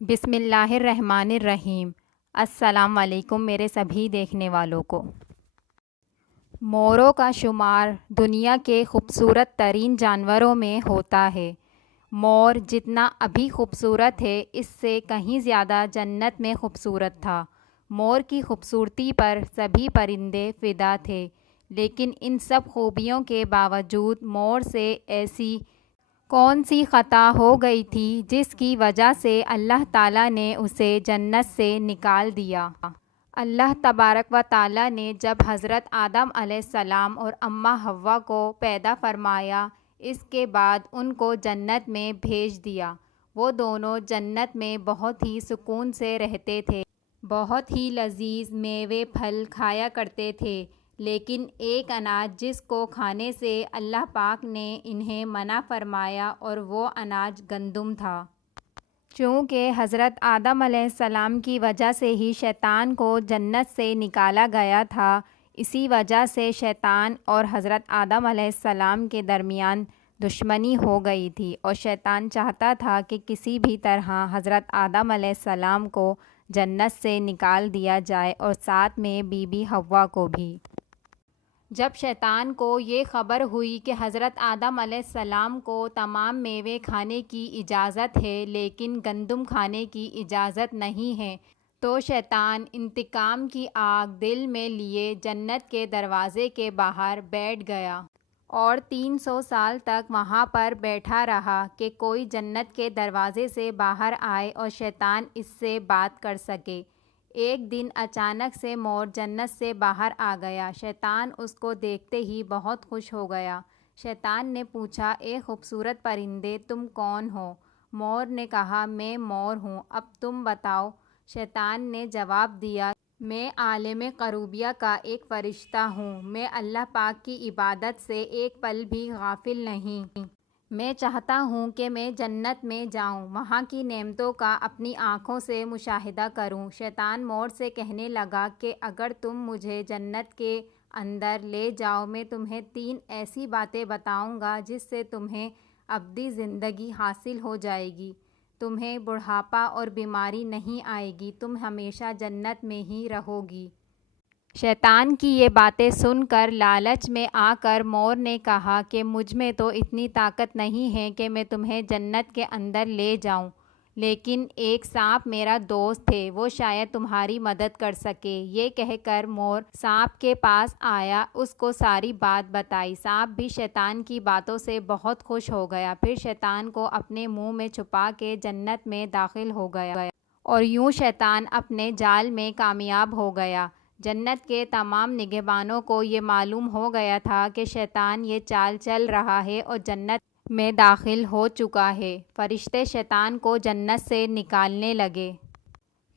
بسم اللہ الرحمن الرحیم۔ السلام علیکم میرے سبھی دیکھنے والوں کو۔ موروں کا شمار دنیا کے خوبصورت ترین جانوروں میں ہوتا ہے۔ مور جتنا ابھی خوبصورت ہے اس سے کہیں زیادہ جنت میں خوبصورت تھا۔ مور کی خوبصورتی پر سبھی پرندے فدا تھے، لیکن ان سب خوبیوں کے باوجود مور سے ایسی کون سی خطا ہو گئی تھی جس کی وجہ سے اللہ تعالیٰ نے اسے جنت سے نکال دیا۔ اللہ تبارک و تعالیٰ نے جب حضرت آدم علیہ السلام اور اماں حوا کو پیدا فرمایا، اس کے بعد ان کو جنت میں بھیج دیا۔ وہ دونوں جنت میں بہت ہی سکون سے رہتے تھے، بہت ہی لذیذ میوے پھل کھایا کرتے تھے، لیکن ایک اناج جس کو کھانے سے اللہ پاک نے انہیں منع فرمایا اور وہ اناج گندم تھا۔ چونکہ حضرت آدم علیہ السلام کی وجہ سے ہی شیطان کو جنت سے نکالا گیا تھا، اسی وجہ سے شیطان اور حضرت آدم علیہ السلام کے درمیان دشمنی ہو گئی تھی، اور شیطان چاہتا تھا کہ کسی بھی طرح حضرت آدم علیہ السلام کو جنت سے نکال دیا جائے اور ساتھ میں بی بی حوا کو بھی۔ جب شیطان کو یہ خبر ہوئی کہ حضرت آدم علیہ السلام کو تمام میوے کھانے کی اجازت ہے لیکن گندم کھانے کی اجازت نہیں ہے، تو شیطان انتقام کی آگ دل میں لیے جنت کے دروازے کے باہر بیٹھ گیا اور 300 سال تک وہاں پر بیٹھا رہا کہ کوئی جنت کے دروازے سے باہر آئے اور شیطان اس سے بات کر سکے۔ ایک دن اچانک سے مور جنت سے باہر آ گیا۔ شیطان اس کو دیکھتے ہی بہت خوش ہو گیا۔ شیطان نے پوچھا، اے خوبصورت پرندے، تم کون ہو؟ مور نے کہا، میں مور ہوں، اب تم بتاؤ۔ شیطان نے جواب دیا، میں عالم قروبیہ کا ایک فرشتہ ہوں، میں اللہ پاک کی عبادت سے ایک پل بھی غافل نہیں۔ میں چاہتا ہوں کہ میں جنت میں جاؤں، وہاں کی نعمتوں کا اپنی آنکھوں سے مشاہدہ کروں۔ شیطان مور سے کہنے لگا کہ اگر تم مجھے جنت کے اندر لے جاؤ، میں تمہیں 3 ایسی باتیں بتاؤں گا جس سے تمہیں ابدی زندگی حاصل ہو جائے گی، تمہیں بڑھاپا اور بیماری نہیں آئے گی، تم ہمیشہ جنت میں ہی رہو گی۔ شیطان کی یہ باتیں سن کر لالچ میں آ کر مور نے کہا کہ مجھ میں تو اتنی طاقت نہیں ہے کہ میں تمہیں جنت کے اندر لے جاؤں، لیکن ایک سانپ میرا دوست ہے، وہ شاید تمہاری مدد کر سکے۔ یہ کہہ کر مور سانپ کے پاس آیا، اس کو ساری بات بتائی۔ سانپ بھی شیطان کی باتوں سے بہت خوش ہو گیا، پھر شیطان کو اپنے منہ میں چھپا کے جنت میں داخل ہو گیا، اور یوں شیطان اپنے جال میں کامیاب ہو گیا۔ جنت کے تمام نگہبانوں کو یہ معلوم ہو گیا تھا کہ شیطان یہ چال چل رہا ہے اور جنت میں داخل ہو چکا ہے۔ فرشتے شیطان کو جنت سے نکالنے لگے۔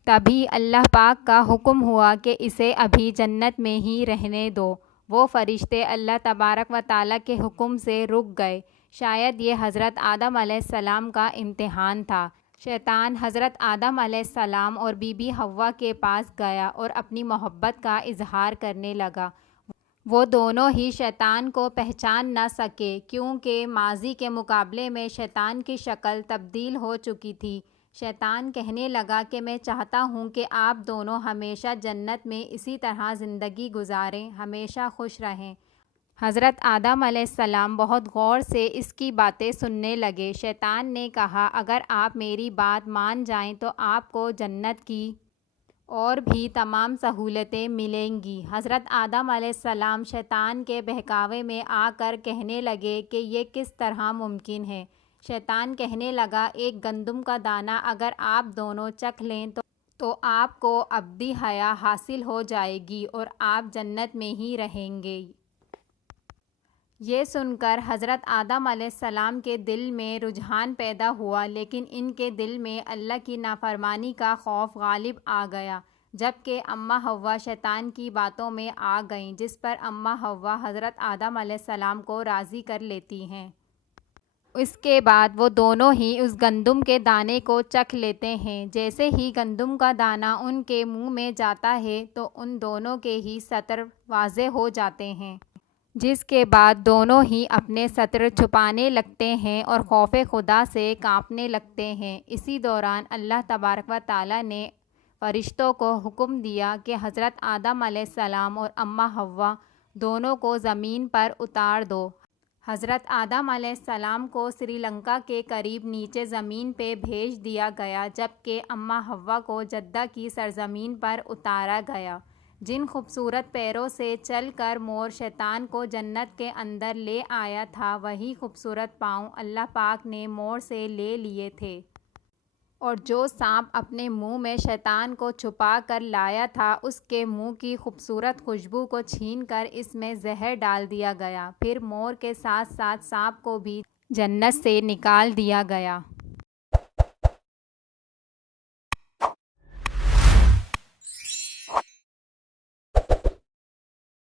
تبھی اللہ پاک کا حکم ہوا کہ اسے ابھی جنت میں ہی رہنے دو۔ وہ فرشتے اللہ تبارک و تعالیٰ کے حکم سے رک گئے۔ شاید یہ حضرت آدم علیہ السلام کا امتحان تھا۔ شیطان حضرت آدم علیہ السلام اور بی بی حوا کے پاس گیا اور اپنی محبت کا اظہار کرنے لگا۔ وہ دونوں ہی شیطان کو پہچان نہ سکے، کیونکہ ماضی کے مقابلے میں شیطان کی شکل تبدیل ہو چکی تھی۔ شیطان کہنے لگا کہ میں چاہتا ہوں کہ آپ دونوں ہمیشہ جنت میں اسی طرح زندگی گزاریں، ہمیشہ خوش رہیں۔ حضرت آدم علیہ السلام بہت غور سے اس کی باتیں سننے لگے۔ شیطان نے کہا، اگر آپ میری بات مان جائیں تو آپ کو جنت کی اور بھی تمام سہولتیں ملیں گی۔ حضرت آدم علیہ السلام شیطان کے بہکاوے میں آ کر کہنے لگے کہ یہ کس طرح ممکن ہے؟ شیطان کہنے لگا، ایک گندم کا دانہ اگر آپ دونوں چکھ لیں تو آپ کو ابدی حیات حاصل ہو جائے گی اور آپ جنت میں ہی رہیں گے۔ یہ سن کر حضرت آدم علیہ السلام کے دل میں رجحان پیدا ہوا، لیکن ان کے دل میں اللہ کی نافرمانی کا خوف غالب آ گیا، جبکہ اماں حوا شیطان کی باتوں میں آ گئیں، جس پر اماں حوا حضرت آدم علیہ السلام کو راضی کر لیتی ہیں۔ اس کے بعد وہ دونوں ہی اس گندم کے دانے کو چکھ لیتے ہیں۔ جیسے ہی گندم کا دانہ ان کے منہ میں جاتا ہے تو ان دونوں کے ہی سطر واضح ہو جاتے ہیں۔ جس کے بعد دونوں ہی اپنے سطر چھپانے لگتے ہیں اور خوف خدا سے کانپنے لگتے ہیں۔ اسی دوران اللہ تبارک و تعالیٰ نے فرشتوں کو حکم دیا کہ حضرت آدم علیہ السلام اور اماں حوا دونوں کو زمین پر اتار دو۔ حضرت آدم علیہ السلام کو سری لنکا کے قریب نیچے زمین پہ بھیج دیا گیا، جبکہ اماں حوا کو جدہ کی سرزمین پر اتارا گیا۔ جن خوبصورت پیروں سے چل کر مور شیطان کو جنت کے اندر لے آیا تھا، وہی خوبصورت پاؤں اللہ پاک نے مور سے لے لیے تھے۔ اور جو سانپ اپنے منہ میں شیطان کو چھپا کر لایا تھا، اس کے منہ کی خوبصورت خوشبو کو چھین کر اس میں زہر ڈال دیا گیا۔ پھر مور کے ساتھ ساتھ سانپ کو بھی جنت سے نکال دیا گیا۔